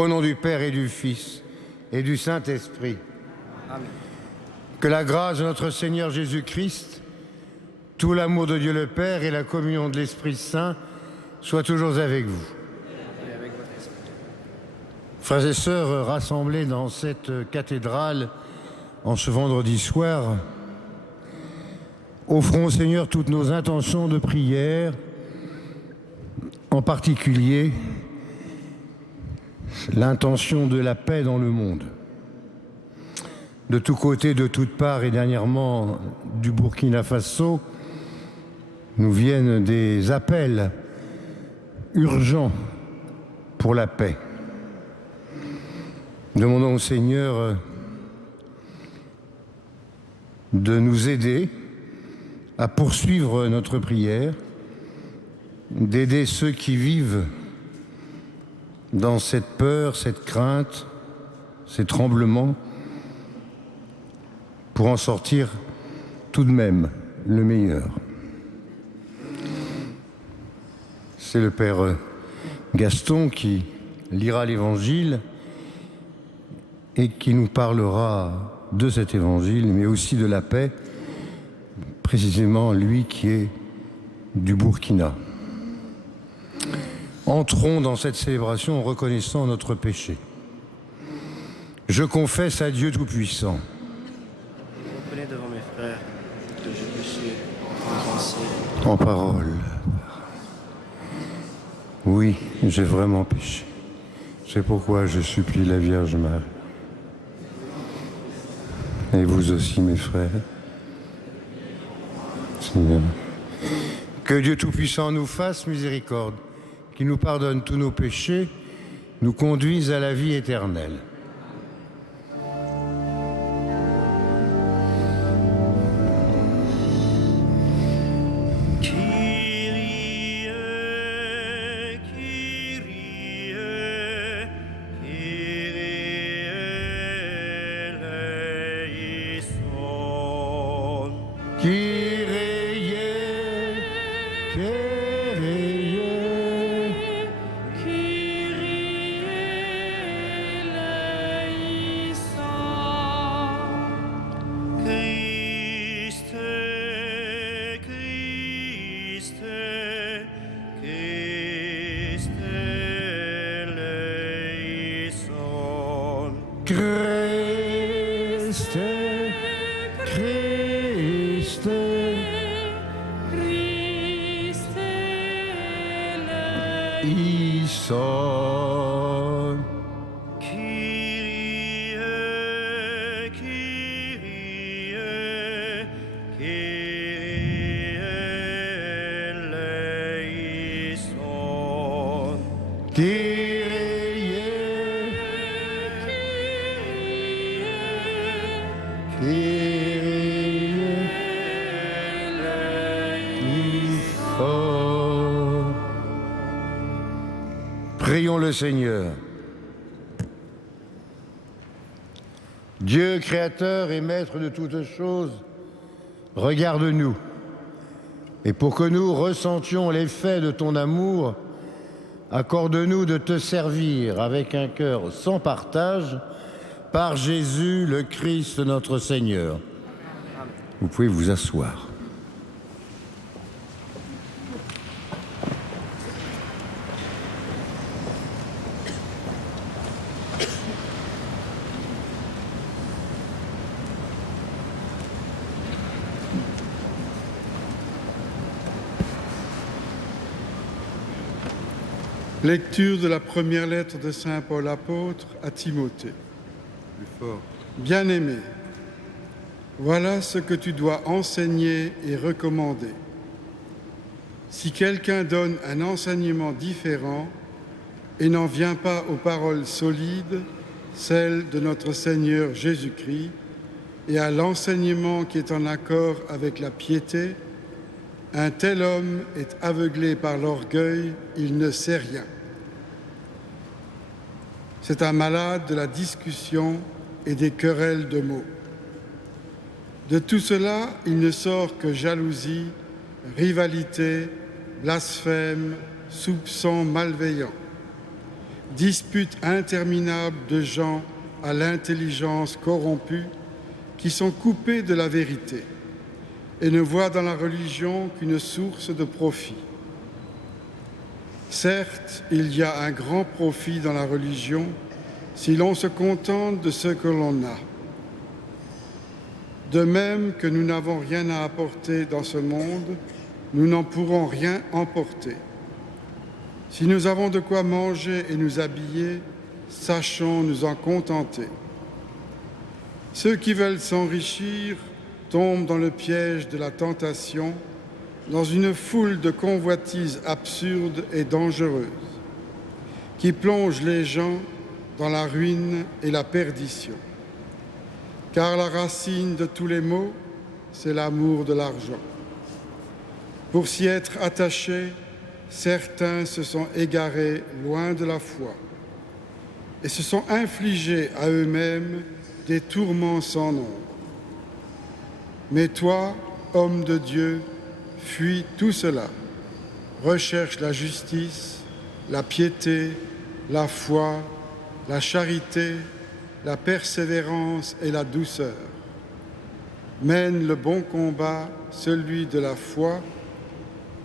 Au nom du Père et du Fils et du Saint-Esprit. Amen. Que la grâce de notre Seigneur Jésus-Christ, tout l'amour de Dieu le Père et la communion de l'Esprit Saint soient toujours avec vous. Et avec votre esprit. Frères et sœurs rassemblés dans cette cathédrale en ce vendredi soir, offrons au Seigneur toutes nos intentions de prière, en particulier l'intention de la paix dans le monde. De tous côtés, de toutes parts et dernièrement du Burkina Faso, nous viennent des appels urgents pour la paix. Demandons au Seigneur de nous aider à poursuivre notre prière, d'aider ceux qui vivent dans cette peur, cette crainte, ces tremblements, pour en sortir tout de même le meilleur. C'est le Père Gaston qui lira l'Évangile et qui nous parlera de cet Évangile, mais aussi de la paix, précisément lui qui est du Burkina. Entrons dans cette célébration en reconnaissant notre péché. Je confesse à Dieu Tout-Puissant. Je reconnais devant mes frères que j'ai péché en pensée, En parole. Oui, j'ai vraiment péché. C'est pourquoi je supplie la Vierge Marie. Et vous aussi, mes frères. Seigneur. Que Dieu Tout-Puissant nous fasse miséricorde, qu'il nous pardonne tous nos péchés, nous conduise à la vie éternelle. Prions le Seigneur. Dieu créateur et maître de toutes choses, regarde-nous. Et pour que nous ressentions l'effet de ton amour, accorde-nous de te servir avec un cœur sans partage par Jésus le Christ notre Seigneur. Vous pouvez vous asseoir. Lecture de la première lettre de Saint Paul apôtre à Timothée. Bien-aimé, voilà ce que tu dois enseigner et recommander. Si quelqu'un donne un enseignement différent et n'en vient pas aux paroles solides, celles de notre Seigneur Jésus-Christ, et à l'enseignement qui est en accord avec la piété, un tel homme est aveuglé par l'orgueil, il ne sait rien. C'est un malade de la discussion et des querelles de mots. De tout cela, il ne sort que jalousie, rivalité, blasphème, soupçons malveillants. disputes interminables de gens à l'intelligence corrompue qui sont coupés de la vérité et ne voient dans la religion qu'une source de profit. Certes, il y a un grand profit dans la religion si l'on se contente de ce que l'on a. De même que nous n'avons rien à apporter dans ce monde, nous n'en pourrons rien emporter. Si nous avons de quoi manger et nous habiller, sachons nous en contenter. Ceux qui veulent s'enrichir tombent dans le piège de la tentation, dans une foule de convoitises absurdes et dangereuses, qui plongent les gens dans la ruine et la perdition. Car la racine de tous les maux, c'est l'amour de l'argent. Pour s'y être attachés, certains se sont égarés loin de la foi et se sont infligés à eux-mêmes des tourments sans nombre. Mais toi, homme de Dieu, fuis tout cela. Recherche la justice, la piété, la foi, la charité, la persévérance et la douceur. Mène le bon combat, celui de la foi.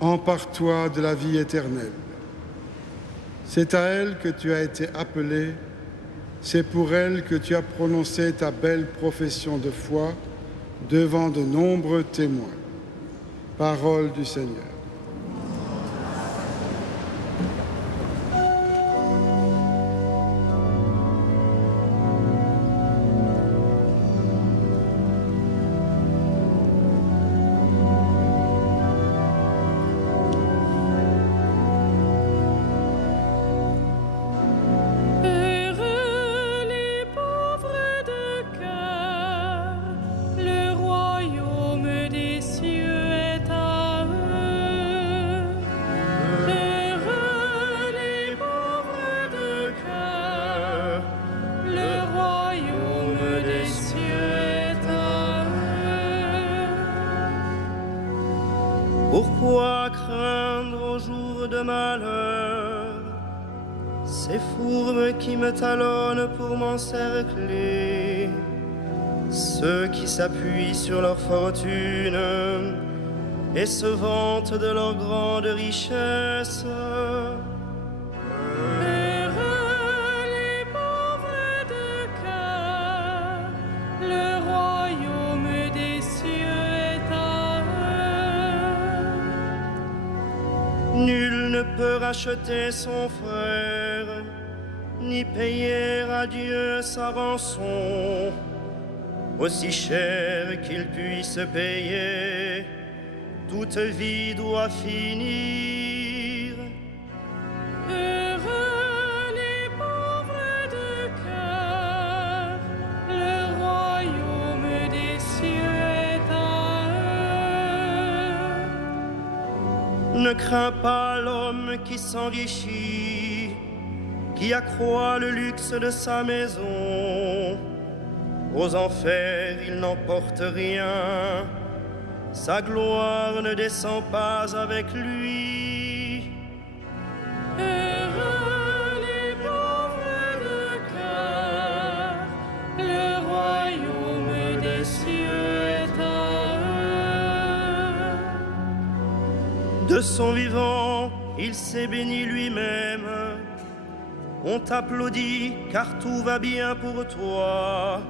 Empare-toi de la vie éternelle. C'est à elle que tu as été appelé, c'est pour elle que tu as prononcé ta belle profession de foi devant de nombreux témoins. Parole du Seigneur. Pourquoi craindre au jour de malheur ces fourbes qui me talonnent pour m'encercler, ceux qui s'appuient sur leur fortune et se vantent de leur grande richesse? Nul ne peut racheter son frère, ni payer à Dieu sa rançon, aussi cher qu'il puisse payer. Toute vie doit finir. Heureux les pauvres de cœur, le royaume des cieux est à eux. Ne crains pas l'homme qui s'enrichit, qui accroît le luxe de sa maison. Aux enfers, il n'emporte rien. Sa gloire ne descend pas avec lui. Heureux les pauvres de cœur, le royaume des cieux est à eux. De son vivant, il s'est béni lui-même. On t'applaudit car tout va bien pour toi.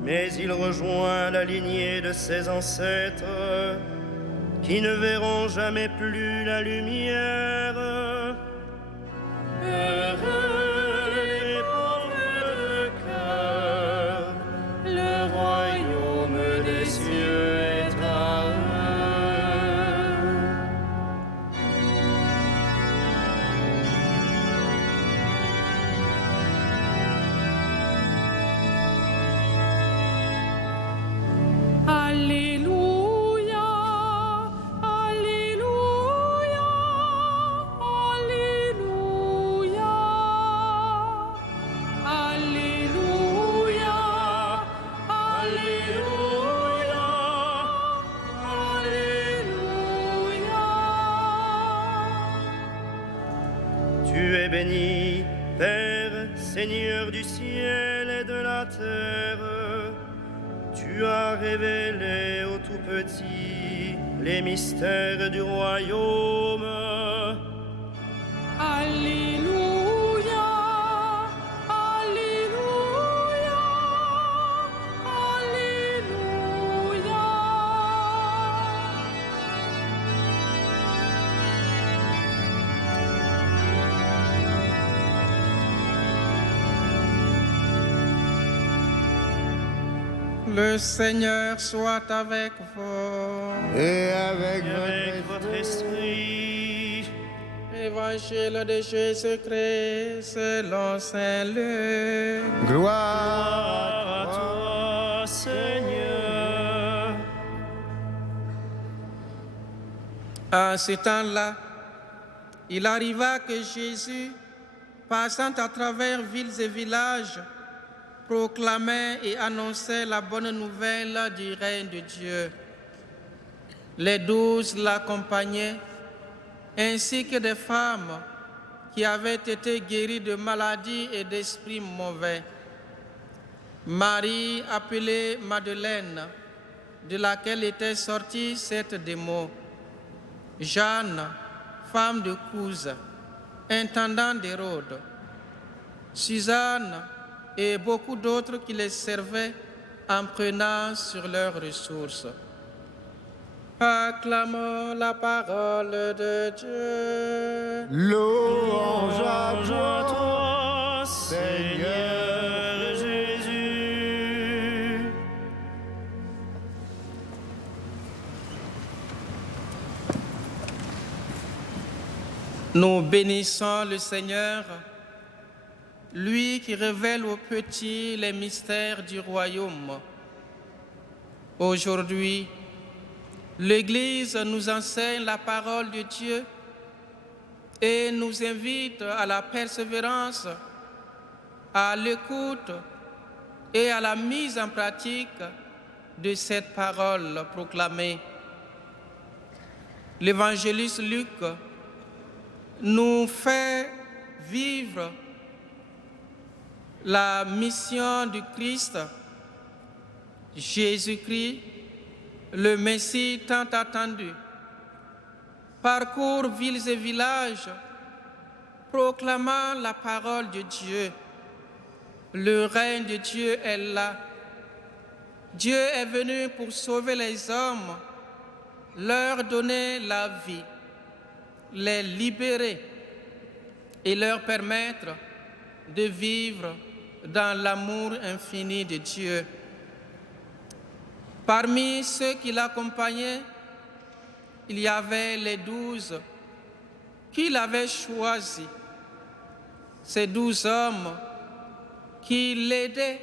Mais il rejoint la lignée de ses ancêtres qui ne verront jamais plus la lumière. Heureux les pauvres de cœur, le royaume des cieux est à Alléluia, Alléluia, Alléluia, Alléluia, Alléluia, Alléluia. Tu es béni Père, Seigneur du ciel et de la terre, tu as révélé aux tout-petits les mystères du royaume. Alléluia, Alléluia, Alléluia. Le Seigneur soit avec vous. Et avec Et avec votre votre esprit, Évangile de Jésus-Christ selon Saint Luc. gloire à toi, Seigneur. En ce temps-là, il arriva que Jésus, passant à travers villes et villages, proclamait et annonçait la bonne nouvelle du règne de Dieu. Les 12 l'accompagnaient, ainsi que des femmes qui avaient été guéries de maladies et d'esprits mauvais. Marie, appelée Madeleine, de laquelle était sorti 7 démons. Jeanne, femme de Couze, intendant d'Hérode. Suzanne et beaucoup d'autres qui les servaient en prenant sur leurs ressources. Acclamons la parole de Dieu. louange à Louange à toi. toi, Seigneur Jésus. Nous bénissons le Seigneur, lui qui révèle aux petits les mystères du royaume. Aujourd'hui, l'Église nous enseigne la parole de Dieu et nous invite à la persévérance, à l'écoute et à la mise en pratique de cette parole proclamée. L'évangéliste Luc nous fait vivre la mission du Christ, Jésus-Christ, le Messie tant attendu, parcourt villes et villages, proclamant la parole de Dieu. Le règne de Dieu est là. Dieu est venu pour sauver les hommes, leur donner la vie, les libérer et leur permettre de vivre dans l'amour infini de Dieu. Parmi ceux qui l'accompagnaient, il y avait les 12 qu'il avait choisis, ces 12 hommes qui l'aidaient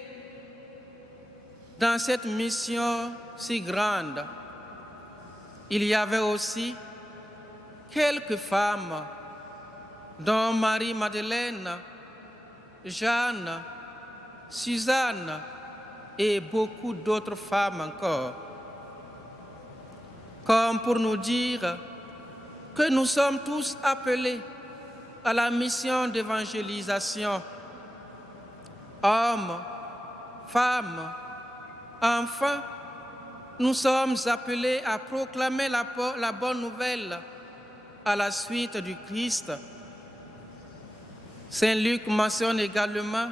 dans cette mission si grande. Il y avait aussi quelques femmes, dont Marie-Madeleine, Jeanne, Suzanne et beaucoup d'autres femmes encore, comme pour nous dire que nous sommes tous appelés à la mission d'évangélisation. Hommes, femmes, enfants, nous sommes appelés à proclamer la bonne nouvelle à la suite du Christ. Saint Luc mentionne également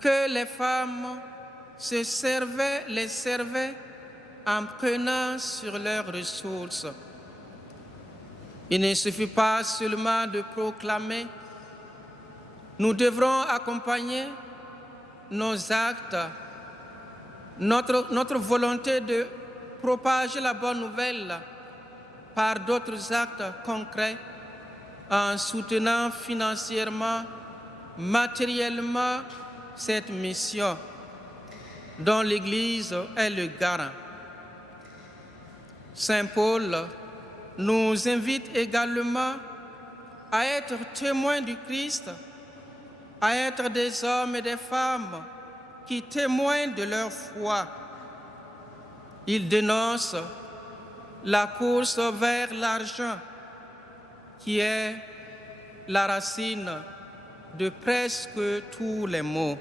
que les femmes les servaient en prenant sur leurs ressources. Il ne suffit pas seulement de proclamer, nous devrons accompagner nos actes, notre volonté de propager la bonne nouvelle par d'autres actes concrets en soutenant financièrement, matériellement cette mission dont l'Église est le garant. Saint Paul nous invite également à être témoins du Christ, à être des hommes et des femmes qui témoignent de leur foi. Il dénonce la course vers l'argent, qui est la racine de presque tous les maux.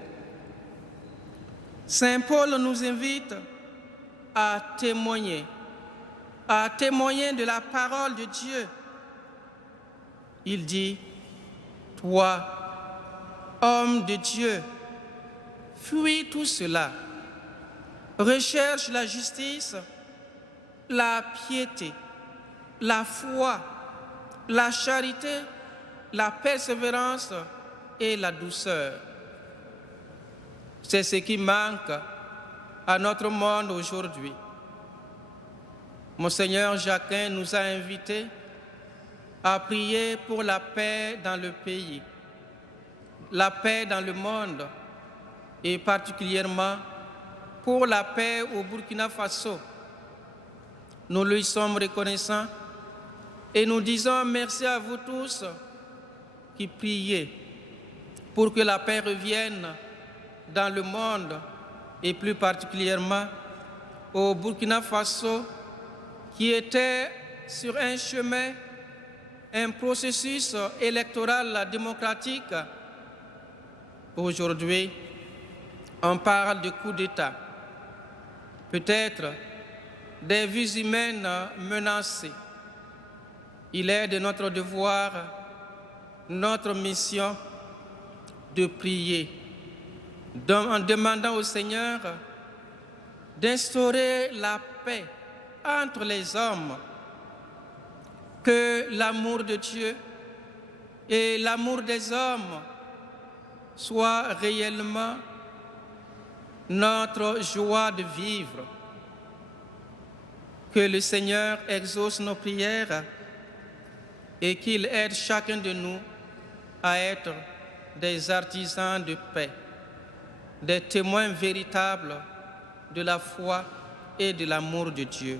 Saint Paul nous invite à témoigner de la parole de Dieu. Il dit, « Toi, homme de Dieu, fuis tout cela, recherche la justice, la piété, la foi, la charité, la persévérance et la douceur. » C'est ce qui manque à notre monde aujourd'hui. Monseigneur Jacquin nous a invités à prier pour la paix dans le pays, la paix dans le monde et particulièrement pour la paix au Burkina Faso. Nous lui sommes reconnaissants et nous disons merci à vous tous qui priez pour que la paix revienne dans le monde et plus particulièrement au Burkina Faso qui était sur un chemin, un processus électoral démocratique. Aujourd'hui, on parle de coup d'État, peut-être des vies humaines menacées. Il est de notre devoir, notre mission de prier, en demandant au Seigneur d'instaurer la paix entre les hommes, que l'amour de Dieu et l'amour des hommes soient réellement notre joie de vivre. Que le Seigneur exauce nos prières et qu'il aide chacun de nous à être des artisans de paix, des témoins véritables de la foi et de l'amour de Dieu.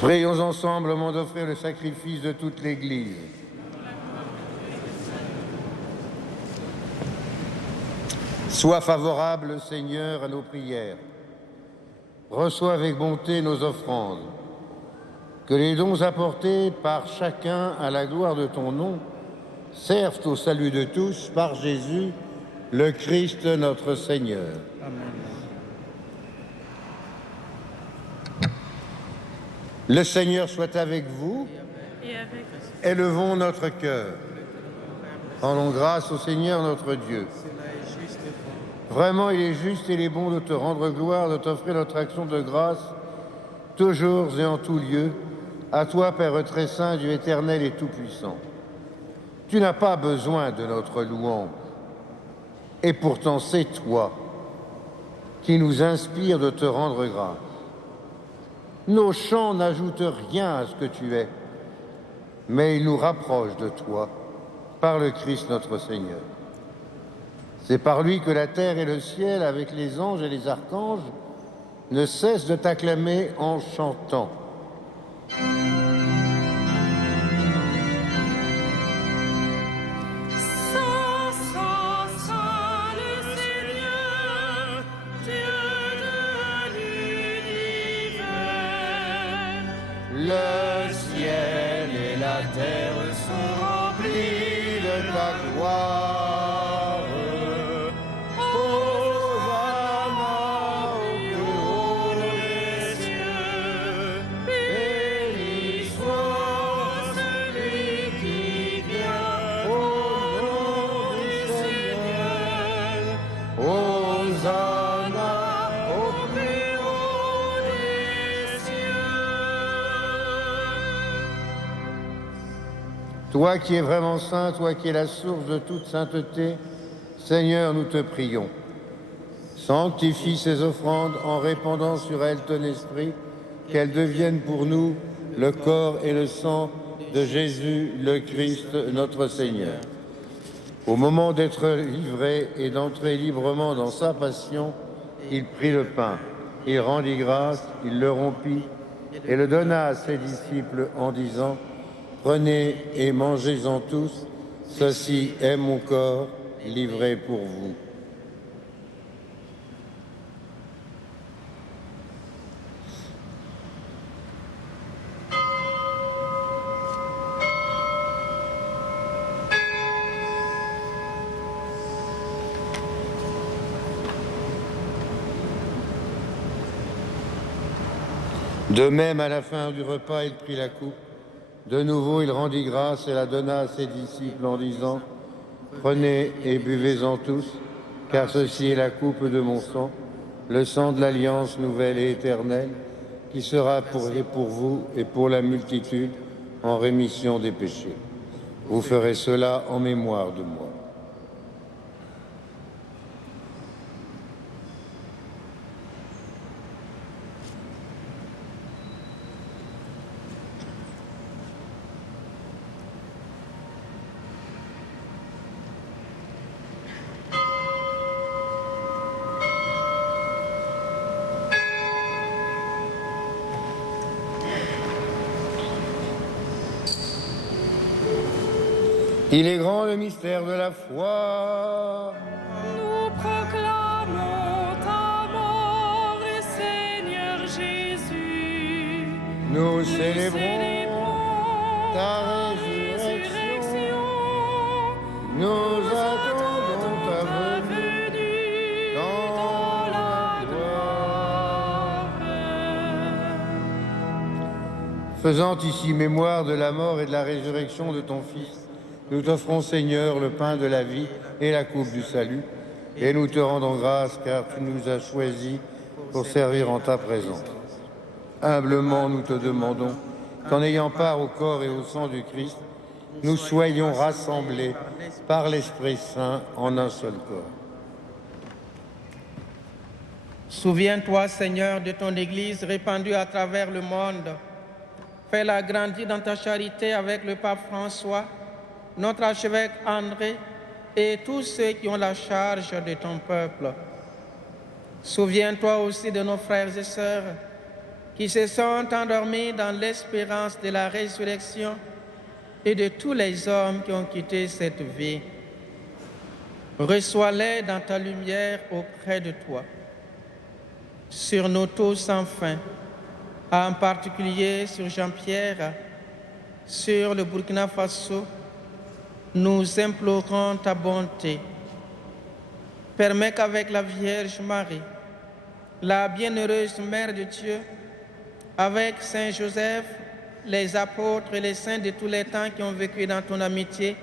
Prions ensemble au moment d'offrir le sacrifice de toute l'Église. Sois favorable, Seigneur, à nos prières. Reçois avec bonté nos offrandes. Que les dons apportés par chacun à la gloire de ton nom servent au salut de tous par Jésus, le Christ notre Seigneur. Amen. Le Seigneur soit avec vous. Et avec Élevons notre cœur. Rendons grâce au Seigneur notre Dieu. Cela est juste et bon. Vraiment, il est juste et il est bon de te rendre gloire, de t'offrir notre action de grâce, toujours et en tout lieu, à toi, Père très saint, Dieu éternel et tout-puissant. Tu n'as pas besoin de notre louange. Et pourtant, c'est toi qui nous inspire de te rendre grâce. Nos chants n'ajoutent rien à ce que tu es, mais ils nous rapprochent de toi par le Christ notre Seigneur. C'est par lui que la terre et le ciel, avec les anges et les archanges, ne cessent de t'acclamer en chantant. Saint, Saint, Saint, le Seigneur, Dieu de l'univers. Le ciel et la terre sont remplis de ta gloire. Hosanna au plus haut des cieux. Béni soit celui qui vient au nom du Seigneur. Hosanna au plus haut des cieux. Toi qui es vraiment saint, toi qui es la source de toute sainteté, Seigneur, nous te prions. Sanctifie ces offrandes en répandant sur elles ton esprit, qu'elles deviennent pour nous le corps et le sang de Jésus, le Christ, notre Seigneur. Au moment d'être livré et d'entrer librement dans sa passion, il prit le pain, il rendit grâce, il le rompit et le donna à ses disciples en disant : Prenez et mangez-en tous, ceci est mon corps livré pour vous. De même, à la fin du repas, il prit la coupe. De nouveau, il rendit grâce et la donna à ses disciples en disant : Prenez et buvez-en tous, car ceci est la coupe de mon sang, le sang de l'alliance nouvelle et éternelle, qui sera pour vous et pour la multitude en rémission des péchés. Vous ferez cela en mémoire de moi. Il est grand le mystère de la foi. Nous proclamons ta mort, Seigneur Jésus. Nous célébrons ta résurrection. Nous attendons ta venue dans la gloire. Faisant ici mémoire de la mort et de la résurrection de ton Fils, nous t'offrons, Seigneur, le pain de la vie et la coupe du salut, et nous te rendons grâce car tu nous as choisis pour servir en ta présence. Humblement, nous te demandons qu'en ayant part au corps et au sang du Christ, nous soyons rassemblés par l'Esprit Saint en un seul corps. Souviens-toi, Seigneur, de ton Église répandue à travers le monde. Fais-la grandir dans ta charité avec le pape François, notre archevêque André et tous ceux qui ont la charge de ton peuple. Souviens-toi aussi de nos frères et sœurs qui se sont endormis dans l'espérance de la résurrection et de tous les hommes qui ont quitté cette vie. Reçois-les dans ta lumière auprès de toi. Sur nous tous enfin, en particulier sur Jean-Pierre, sur le Burkina Faso, nous implorons ta bonté. permets qu'avec la Vierge Marie, la bienheureuse Mère de Dieu, avec Saint Joseph, les apôtres et les saints de tous les temps qui ont vécu dans ton amitié,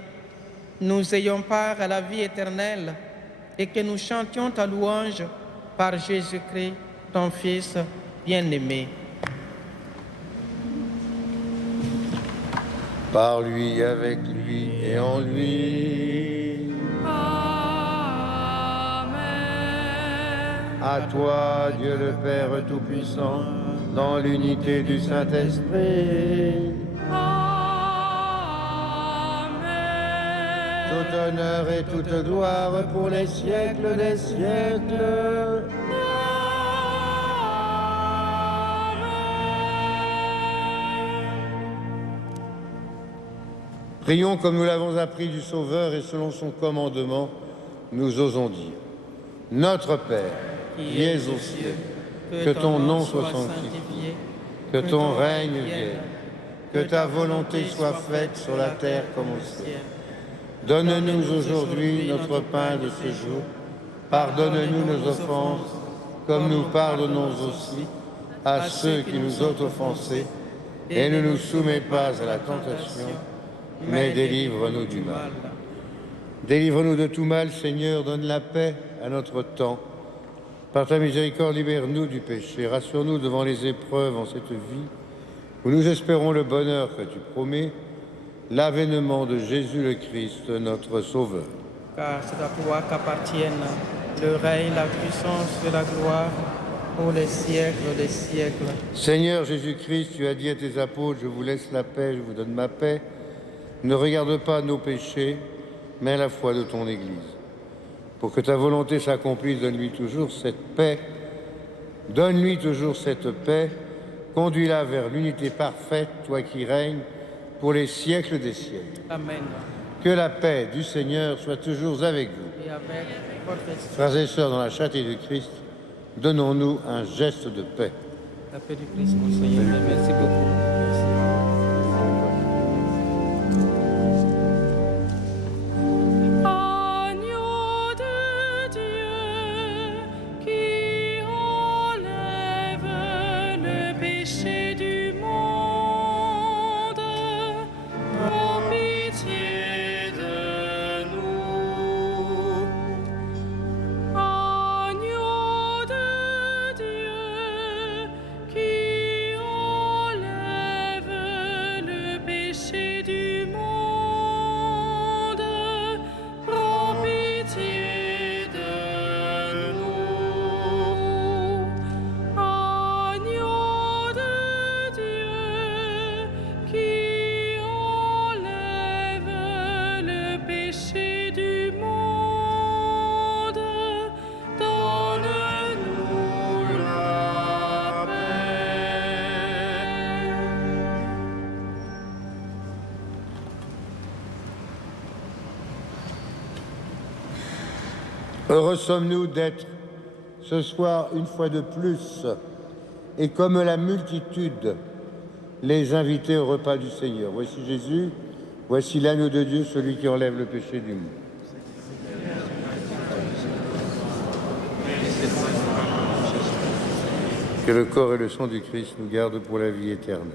nous ayons part à la vie éternelle et que nous chantions ta louange par Jésus-Christ, ton Fils bien-aimé. Par lui, avec lui et en lui. Amen. À toi, Dieu le Père Tout-Puissant, dans l'unité du Saint-Esprit. Amen. Tout honneur et toute gloire pour les siècles des siècles. Prions comme nous l'avons appris du Sauveur et selon son commandement, nous osons dire. Notre Père, qui es aux cieux, que ton nom soit sanctifié, que ton règne vienne, que ta volonté soit faite sur la terre comme au ciel. Donne-nous aujourd'hui notre pain de ce jour. Pardonne-nous nos offenses, comme nous pardonnons aussi à ceux qui nous ont offensés. Et ne nous soumets pas à la tentation, mais délivre-nous du mal. Délivre-nous de tout mal, Seigneur, donne la paix à notre temps. Par ta miséricorde, libère-nous du péché, rassure-nous devant les épreuves en cette vie, où nous espérons le bonheur que tu promets, l'avènement de Jésus le Christ, notre Sauveur. Car c'est à toi qu'appartiennent le règne, la puissance et la gloire pour les siècles des siècles. Seigneur Jésus-Christ, tu as dit à tes apôtres, je vous laisse la paix, je vous donne ma paix. Ne regarde pas nos péchés, mais la foi de ton Église. Pour que ta volonté s'accomplisse, donne-lui toujours cette paix. Donne-lui toujours cette paix. Conduis-la vers l'unité parfaite, toi qui règnes pour les siècles des siècles. Amen. Que la paix du Seigneur soit toujours avec vous. Et avec votre esprit, Frères et sœurs, dans la charité du Christ, donnons-nous un geste de paix. la paix du Christ, mon Seigneur. Merci beaucoup. Merci. Agneau de Dieu qui enlève le péché du monde, aie pitié de nous. Agneau de Dieu qui enlève le péché du monde, prends pitié de nous. Agneau de Dieu qui enlève le péché du monde, donne-nous la paix. Heureux sommes-nous d'être ce soir une fois de plus, et comme la multitude, les invités au repas du Seigneur. Voici Jésus, voici l'agneau de Dieu, celui qui enlève le péché du monde. Que le corps et le sang du Christ nous gardent pour la vie éternelle.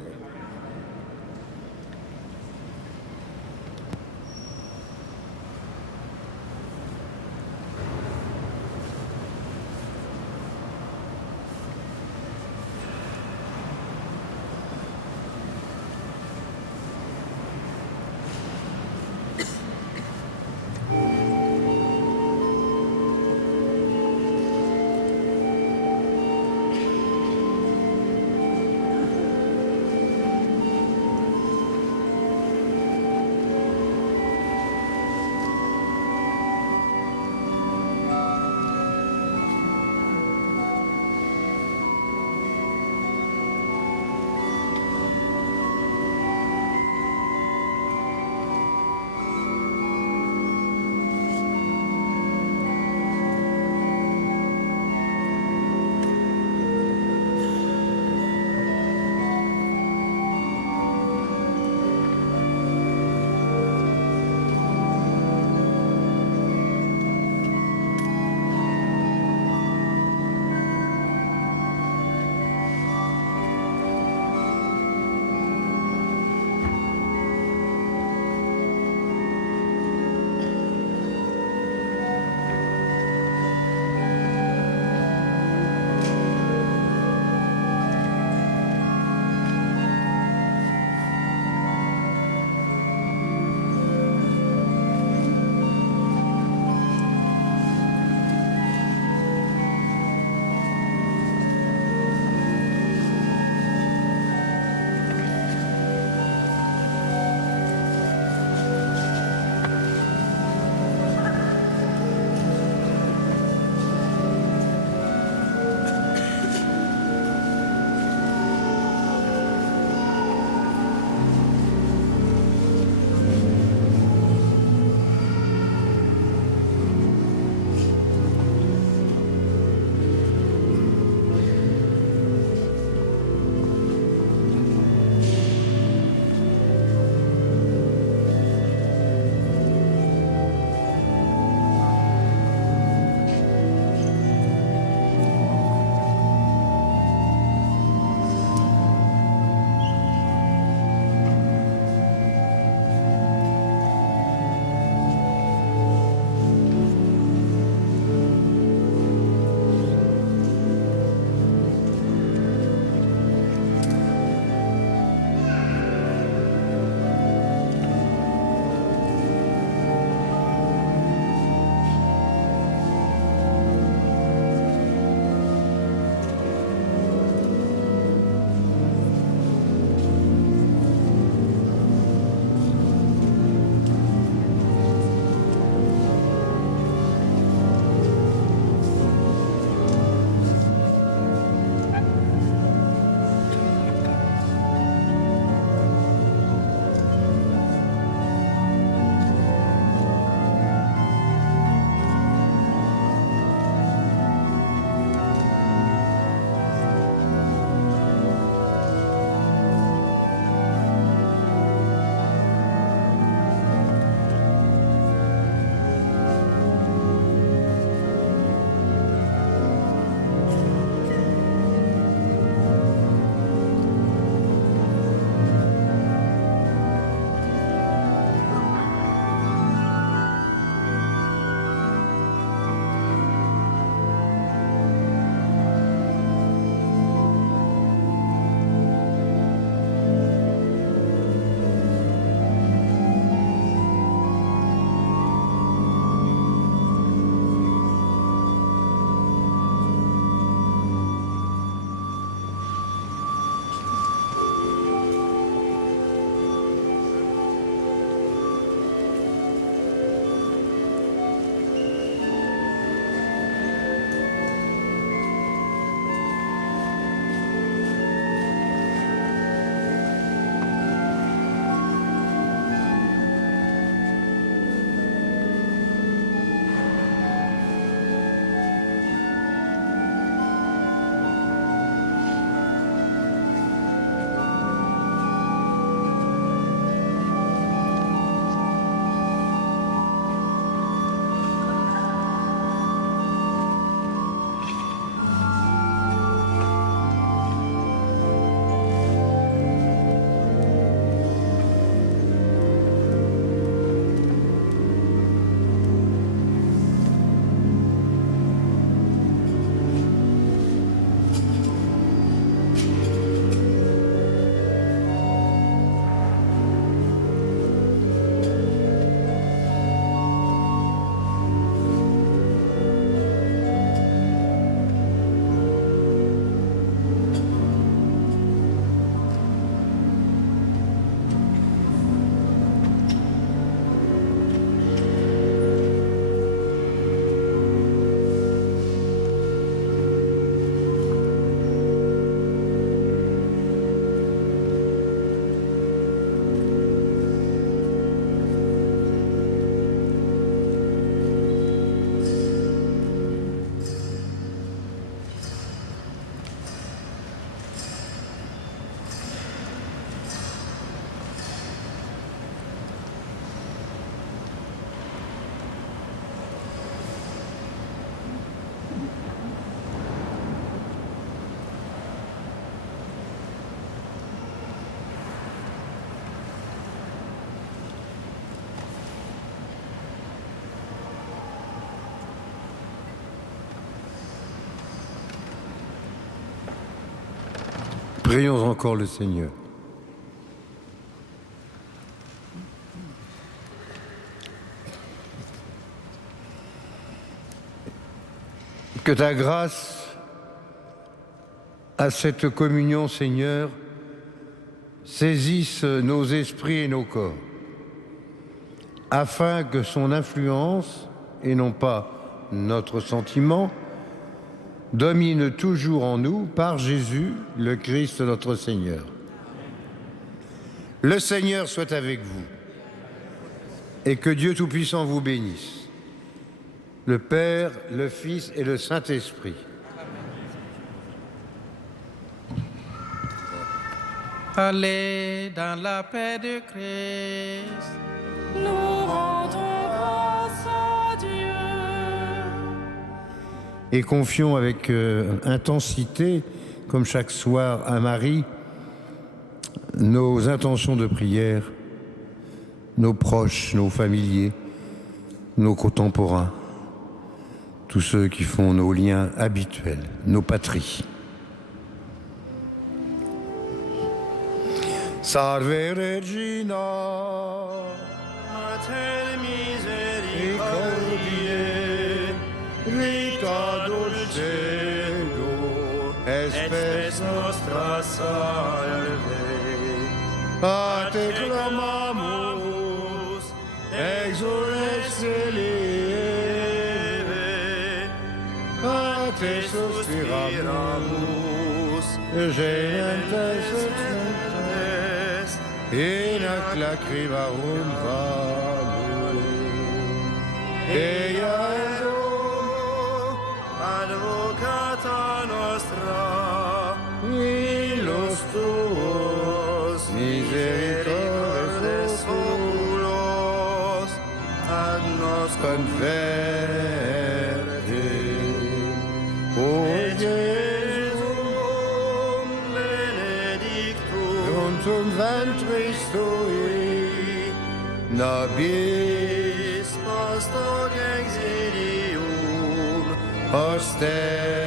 Prions encore le Seigneur. Que ta grâce à cette communion, Seigneur, saisisse nos esprits et nos corps, afin que son influence, et non pas notre sentiment, domine toujours en nous par Jésus, le Christ notre Seigneur. Le Seigneur soit avec vous et que Dieu Tout-Puissant vous bénisse, le Père, le Fils et le Saint-Esprit. Allez dans la paix de Christ. Nous rendons grâce à Dieu. Et confions avec intensité, comme chaque soir à Marie, nos intentions de prière, nos proches, nos familiers, nos contemporains, tous ceux qui font nos liens habituels, nos patries. Salve Regina, Mater misericordiae, vita dulcedo, espes nostra salve. A te clamamus, exules celieve, a te suspiramus, gementes et in ac lacrimarum vale. Eia Jesum, Advocata nostra, illos tuos misericordes oculos, ad nos converte. O Jesum benedictum, Fructum ventris tui, nobis post hoc exilium, poster